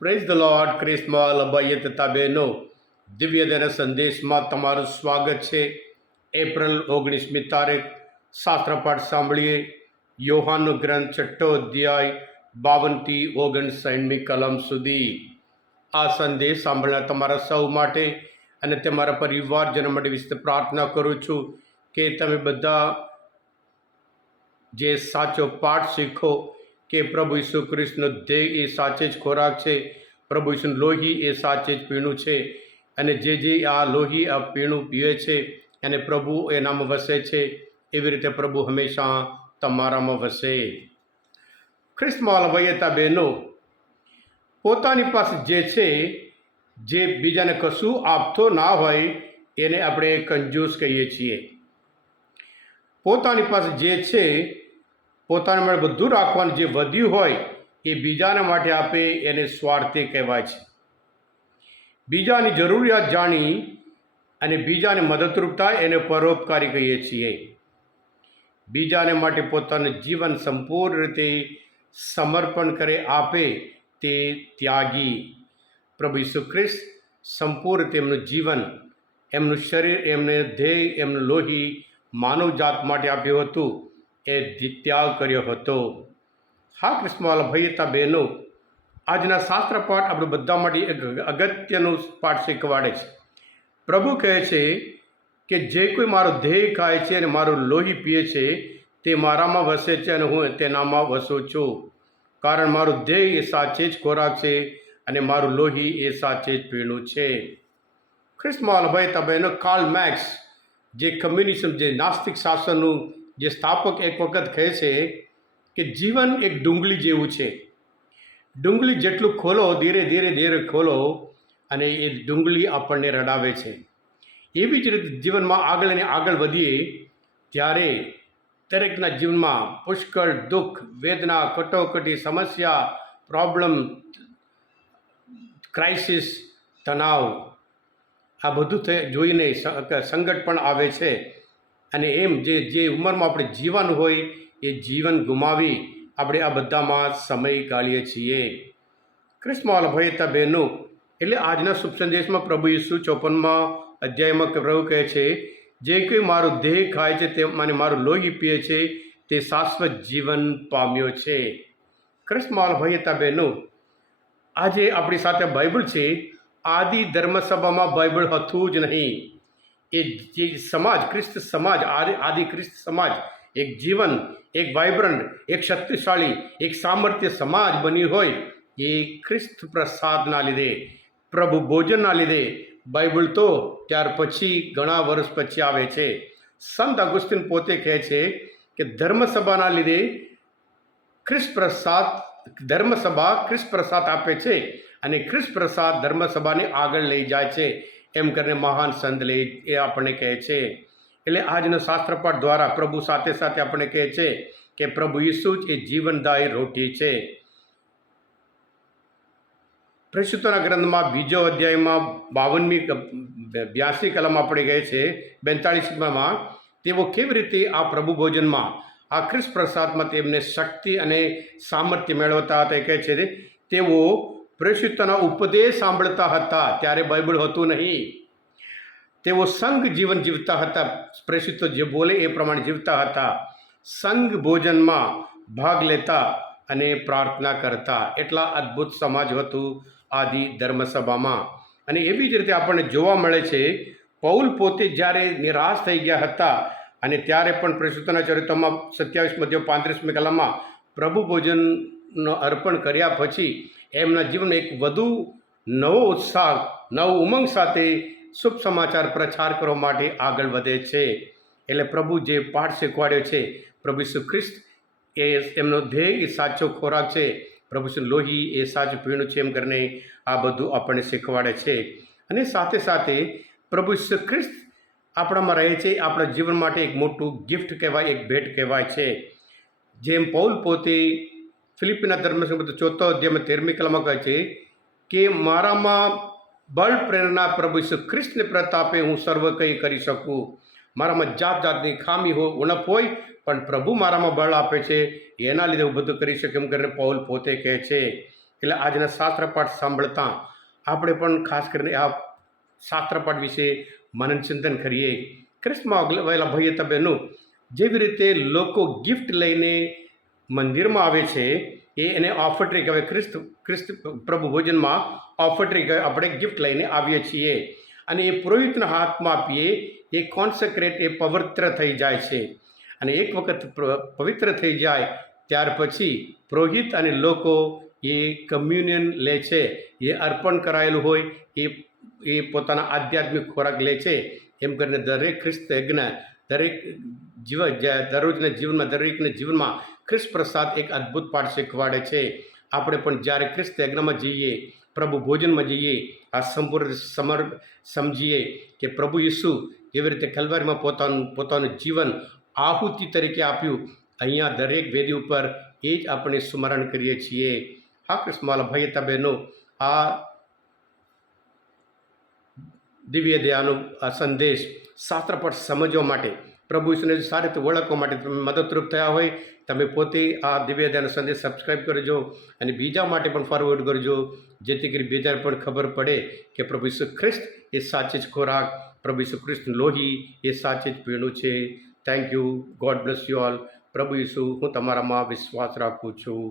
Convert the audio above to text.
Praise the Lord. ક્રિસ્મા લંબાઈએ તથા બહેનો, દિવ્યદન સંદેશમાં તમારું સ્વાગત છે. એપ્રિલ 19મી તારીખ શાસ્ત્રપાઠ સાંભળીએ. યોહાનનો ગ્રંથ 6ઠો અધ્યાય 52થી 59મી કલમ સુધી. આ સંદેશ સાંભળનાર તમારા સૌ માટે અને તમારા પરિવારજનો માટે વિશે પ્રાર્થના કરું છું કે તમે બધા જે સાચો પાઠ શીખો કે પ્રભુ ઈસુ ખ્રિસ્તનો દેહ એ સાચે જ ખોરાક છે, પ્રભુ ઈસુનું લોહી એ સાચે જ પીણું છે, અને જે આ લોહી આ પીણું પીવે છે અને પ્રભુ એનામાં વસે છે, એવી રીતે પ્રભુ હંમેશા તમારામાં વસે. ખ્રિસ્તમાં વયતા બહેનો, પોતાની પાસે જે છે, જે બીજાને કશું આપતો ના હોય એને આપણે કંજૂસ કહીએ છીએ. પોતાની પાસે જે છે, પોતાના માટે બધું રાખવાનું, જે વધ્યું હોય એ બીજાના માટે આપે એને સ્વાર્થી કહેવાય છે. બીજાની જરૂરિયાત જાણી અને બીજાને મદદરૂપ થાય એને પરોપકારી કહીએ છીએ. બીજાને માટે પોતાનું જીવન સંપૂર્ણ રીતે સમર્પણ કરે આપે તે ત્યાગી. પ્રભુ ઈસુ ખ્રિસ્ત સંપૂર્ણ તેમનું જીવન, એમનું શરીર, એમને ધ્યેય, એમનું લોહી માનવજાત માટે આપ્યું હતું, એ ત્યાગ કર્યો હતો. હા ક્રિસ્મવાલા ભાઈતા બહેનો, આજના શાસ્ત્ર પાઠ આપણે બધા માટે એક અગત્યનું પાઠ શીખવાડે છે. પ્રભુ કહે છે કે જે કોઈ મારો ધ્યેય ખાય છે અને મારું લોહી પીએ છે તે મારામાં વસે છે અને હું તેનામાં વસું છું. કારણ મારું ધ્યેય એ સાચે જ ખોરાક છે અને મારું લોહી એ સાચે જ પીણું છે. ખ્રિસ્તવાલા ભાઈતા બહેનો, કાર્લ માર્ક્સ જે કમ્યુનિઝમ, જે નાસ્તિક શાસનનું જે સ્થાપક, એક વખત કહે છે કે જીવન એક ડુંગળી જેવું છે. ડુંગળી જેટલું ખોલો, ધીરે ધીરે ખોલો અને એ ડુંગળી આપણને રડાવે છે. એવી જ રીતે જીવનમાં આગળ અને આગળ વધીએ ત્યારે દરેકના જીવનમાં પુષ્કળ દુઃખ, વેદના, કટોકટી, સમસ્યા, પ્રોબ્લેમ, ક્રાઇસિસ, તણાવ, આ બધું જોઈને સંકટ પણ આવે છે. અને એમ જે ઉંમરમાં આપણે જીવન હોય એ જીવન ગુમાવી આપણે આ બધામાં સમય ગાળીએ છીએ. ક્રિસ્મવાલા ભાઈતા બહેનો, એટલે આજના શુભ સંદેશમાં પ્રભુ ઈસુ 54મા અધ્યાયમાં પ્રભુ કહે છે, જે કોઈ મારું દેહ ખાય છે તે મને મારું લોહી પીએ છે તે શાશ્વત જીવન પામ્યો છે. ક્રિસ્મવાલા ભાઈતા બહેનો, આજે આપણી સાથે બાઇબલ છે. આદિ ધર્મસભામાં બાઇબલ હતું જ નહીં. એ જે સમાજ, ખ્રિસ્ત સમાજ, આદિ ખ્રિસ્ત સમાજ એક જીવન, એક વાઇબ્રન્ટ, એક શક્તિશાળી, એક સામર્થ્ય સમાજ બની હોય એ ખ્રિસ્ત પ્રસાદના લીધે, પ્રભુ ભોજનના લીધે. બાઇબલ તો ત્યાર પછી ઘણા વર્ષ પછી આવે છે. સંત અગુસ્તીન પોતે કહે છે કે ધર્મસભાના લીધે ખ્રિસ્ત પ્રસાદ, ધર્મસભા ખ્રિસ્ત પ્રસાદ આપે છે અને ખ્રિસ્ત પ્રસાદ ધર્મસભાને આગળ લઈ જાય છે, એમ કરીને મહાન સંત એ આપણને કહે છે. એટલે આજનો શાસ્ત્રપાઠ દ્વારા પ્રભુ સાથે સાથે આપણને કહે છે કે પ્રભુ ઈસુ જ એ જીવનદાયી રોટી છે. પરિશુદ્ધના ગ્રંથમાં 2 અધ્યાયમાં 82 કલમ આપણે કહે છે, 42માં તેઓ કેવી રીતે આ પ્રભુ ભોજનમાં, આ ખ્રિસ્ત પ્રસાદમાં તેમને શક્તિ અને સામર્થ્ય મેળવતા હતા. એ કહે છે તેઓ પ્રેષિતોના ઉપદેશ સાંભળતા હતા. ત્યારે બાઇબલ હતું નહીં. તેઓ સંઘ જીવન જીવતા હતા. પ્રેષિતો જે બોલે એ પ્રમાણે જીવતા હતા. સંઘ ભોજનમાં ભાગ લેતા અને પ્રાર્થના કરતા. એટલા અદ્ભુત સમાજ હતું આદિ ધર્મસભામાં. અને એવી જ રીતે આપણને જોવા મળે છે, પૌલ પોતે જ્યારે નિરાશ થઈ ગયા હતા અને ત્યારે પણ પ્રેષિતોના ચરિત્રમાં 27 35મી કલમમાં પ્રભુ ભોજનનો અર્પણ કર્યા પછી એમના જીવન એક વધુ નવો ઉત્સાહ, નવો ઉમંગ સાથે શુભ સમાચાર પ્રચાર કરવા માટે આગળ વધે છે. એટલે પ્રભુ જે પાઠ શીખવાડ્યો છે, પ્રભુ ઈસુ ખ્રિસ્ત એ એમનો ધ્યેય એ સાચો ખોરાક છે, પ્રભુ ઈસુ લોહી એ સાચું પીણું છે, એમ કરીને આ બધું આપણને શીખવાડે છે. અને સાથે સાથે પ્રભુ ઈસુ ખ્રિસ્ત આપણામાં રહે છે. આપણા જીવન માટે એક મોટું ગિફ્ટ કહેવાય, એક ભેટ કહેવાય છે. જેમ પૌલ પોતે ફિલિપીના ધર્મસંઘ 4 અધ્યાયમાં 13મી કલમમાં કહે છે કે મારામાં બળ પ્રેરણા પ્રભુ ઈસુ ખ્રિસ્તને પ્રતાપે હું સર્વ કંઈ કરી શકું. મારામાં જાતની ખામી હોય, ઉણપ હોય, પણ પ્રભુ મારામાં બળ આપે છે, એના લીધે હું બધું કરી શકું, એમ કરીને પૌલ પોતે કહે છે. એટલે આજના શાસ્ત્રપાઠ સાંભળતા આપણે પણ ખાસ કરીને આ શાસ્ત્રપાઠ વિશે મનન ચિંતન કરીએ. ખ્રિસ્તમાં વહેલા ભાઈએ તબેનું જેવી રીતે લોકો ગિફ્ટ લઈને મંદિરમાં આવે છે એ એને ઓફરટ્રી કહેવાય. ખ્રિસ્ત પ્રભુ ભોજનમાં ઓફરટ્રી કહેવાય. આપણે ગિફ્ટ લઈને આવીએ છીએ અને એ પુરોહિતના હાથમાં આપીએ. એ કોન્સેક્રેટ, એ પવિત્ર થઈ જાય છે અને એક વખત પવિત્ર થઈ જાય ત્યાર પછી પુરોહિત અને લોકો એ કમ્યુનિયન લે છે. એ અર્પણ કરાયેલું હોય એ પોતાના આધ્યાત્મિક ખોરાક લે છે. એમ કરીને દરેક ખ્રિસ્ત યજ્ઞ, દરેક દરરોજના જીવનમાં, દરેકના જીવનમાં ખ્રિસ્ત પ્રસાદ એક અદ્ભુત પાઠ શીખવાડે છે. આપણે પણ જ્યારે ખ્રિસ્ત યજ્ઞમાં જઈએ, પ્રભુ ભોજનમાં જઈએ, આ સંપૂર્ણ સમજીએ કે પ્રભુ ઈસુ જેવી રીતે કલ્વારીમાં પોતાનું જીવન આહુતિ તરીકે આપ્યું, અહીંયા દરેક વેદી ઉપર એ જ આપણે સ્મરણ કરીએ છીએ. હા કૃષ્ણવાલા ભાઈ બહેનો, આ દિવ્ય દયાનો આ સંદેશ શાસ્ત્રપાઠ સમજવા માટે, પ્રભુ ઈસુને સારી રીતે ઓળખવા માટે તમે મદદરૂપ થયા હોય, તમે પોતે આ દિવ્ય દયાનો સંદેશ સબસ્ક્રાઈબ કરજો અને બીજા માટે પણ ફોરવર્ડ કરજો, જેથી કરી બીજાને પણ ખબર પડે કે પ્રભુ ઈસુ ખ્રિસ્ત એ સાચે જ ખોરાક, પ્રભુ ઈસુ ખ્રિસ્તનું લોહી એ સાચે જ પીણું છે. Thank you. God bless you all. પ્રભુ ઈસુ, હું તમારામાં વિશ્વાસ રાખું છું.